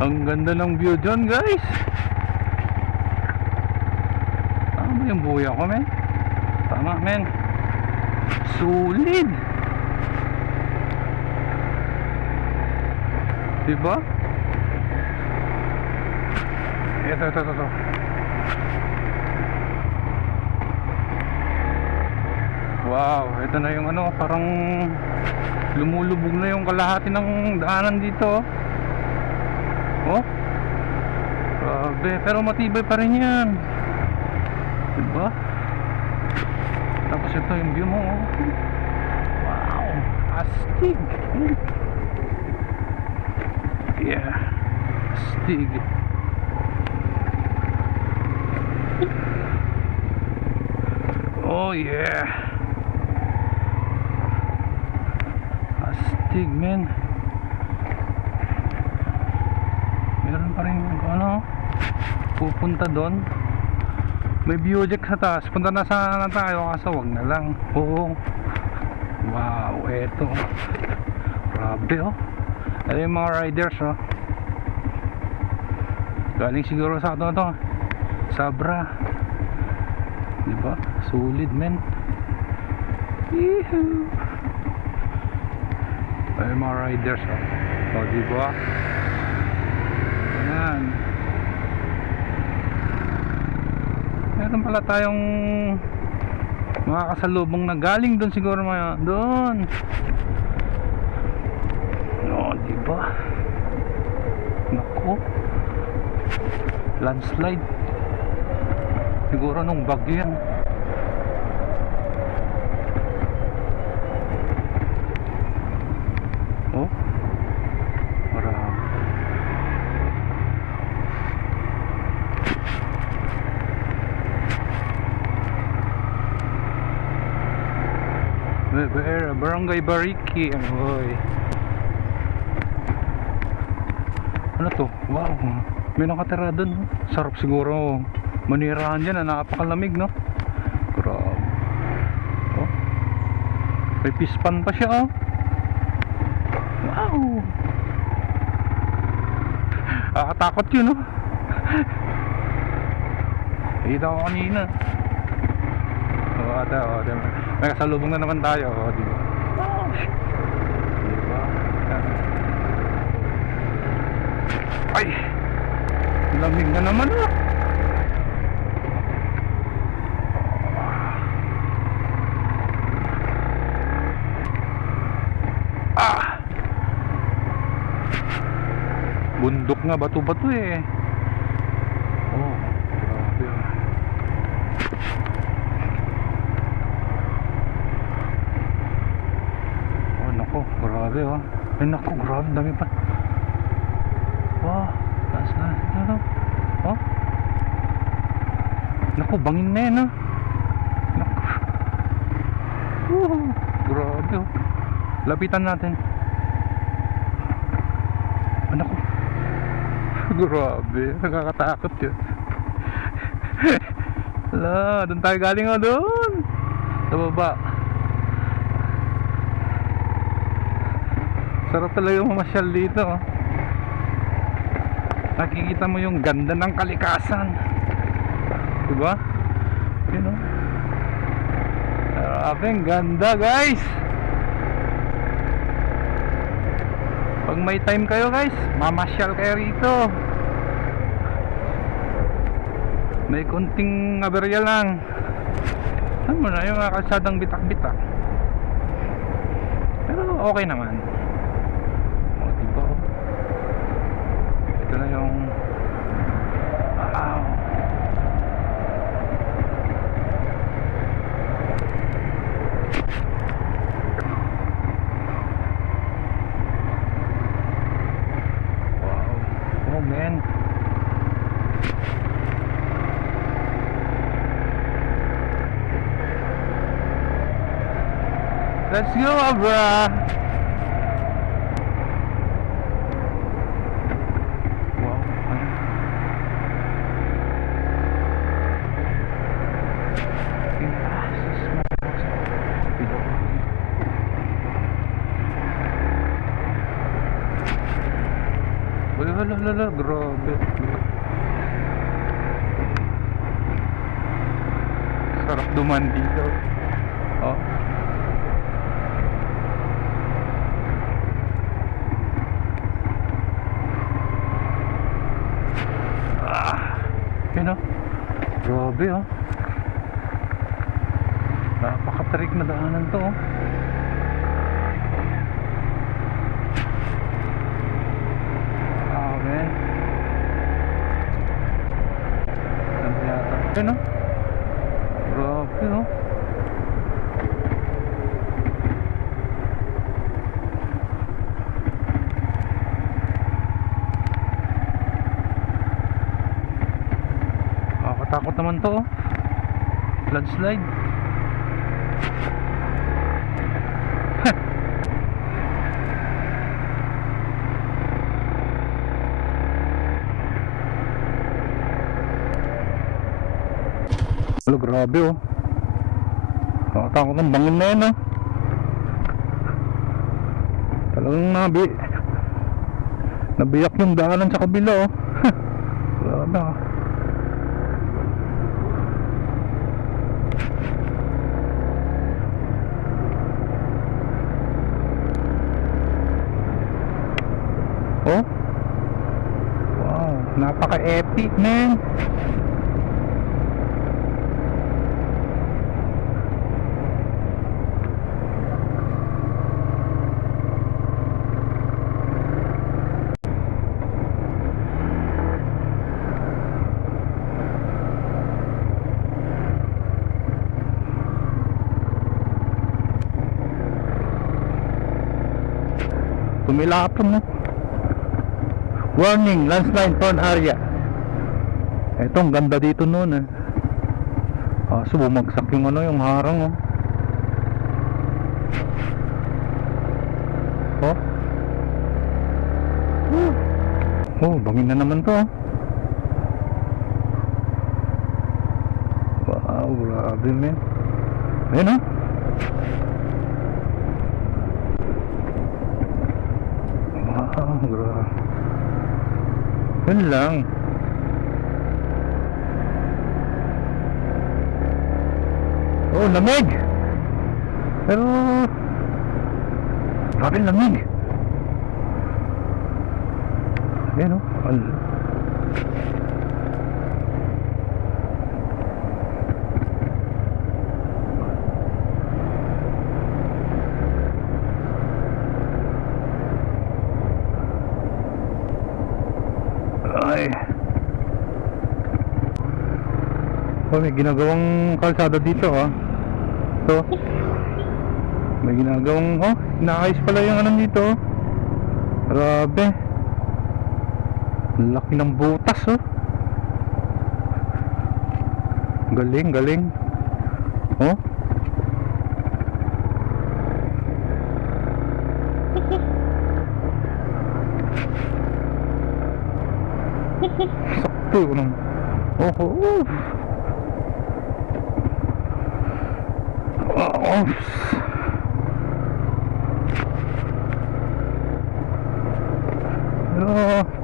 Ang ganda ng view dyan, guys. Tama yung buya ko, men. Tama, men. Solid. Diba? Ito. Wow, ito na yung ano, parang lumulubog na yung kalahati ng daanan dito. Oh, grabe, pero matibay pa rin yan, diba? Tapos ito yung view mo, oh. Wow, astig. Yeah, astig. Oh yeah, astig, men. Meron pa rin ano, pupunta doon. May viewdeck sa taas. Punta na sana tayo, kaso wag na lang. Oo. Wow, eto. Grabe, oh. Ano yung mga riders, oh. Galing siguro sa ano to, Sabra. Diba? Solid, men. Yehoo. Ay, mga riders, oh. O, diba? Ayan. Meron pala tayong mga kasalubong na galing doon siguro, mga doon. O, diba? Naku. Landslide. Siguro nung bagyo yan. Oh, marami. Barangay Bariki. Oy. Ano to? Wow, may nakatira dun. Sarap siguro manirahan dyan, napakalamig, no? Grabe. Oh, may pispan pa siya, oh. Wow, nakakatakot yun, no? Kita ko kanina. Ate, may kasalubong na naman tayo, diba? Diba? Ay, lamig na naman, oh. Bundok nga, bato-bato eh. Oh, grabe. Oh, nako, grabe, oh. Ay, nako, grabe, dami pa. Wow, taas na. Ano? Oh, nako, bangin na yan, oh. Nako. Grabe, oh. Lapitan natin. Oh, nako. Grabe, nakakatakot yun. Hala, doon tayo galing, oh, doon sa baba. Sarap talaga mamasyal dito, oh. Nakikita mo yung ganda ng kalikasan, diba? Yun, oh. Grabe, ang ganda, guys. Pag may time kayo, guys, mamasyal kayo rito. May konting aberya lang. Ano mo na yung mga kalsadang bitak-bitak. Pero okay naman. O, diba? Ito na yung wow. Wow. Oh, man. Let's go, Abra. Wow. Lala, grabe. Sarap duman dito. Oh. Yun, oh. Grabe, oh. Napaka-trick na daanan to, oh. Okay. Ano yata? Yun, oh. Grabe, oh. Takot naman to, oh. Landslide. Hello, grabe, oh. Takot ng bangin na yan, oh. Talagang nabiyak yung daanan sa kabila, oh. Grabe, oh. Oh, wow, napaka-epic, man. Tumilapon, no? Warning, landslide prone area. Ito, ang ganda dito noon, eh. So bumagsak yung yung harang, oh. Oh, bangin na naman to, oh. Wow, grabe, man. Ayun, oh. Wow, grabe. Yun lang. Oh, lamig. Pero grabe lamig. Ayan, oh. Ay. Oh, may ginagawang kalsada dito, ah. So, may ginagawang, oh, inaayos pala yung dito, oh. Grabe. Laki ng butas, oh. Galing, galing. Oh. Sakto yun. Oh, oh. Oh. Oh.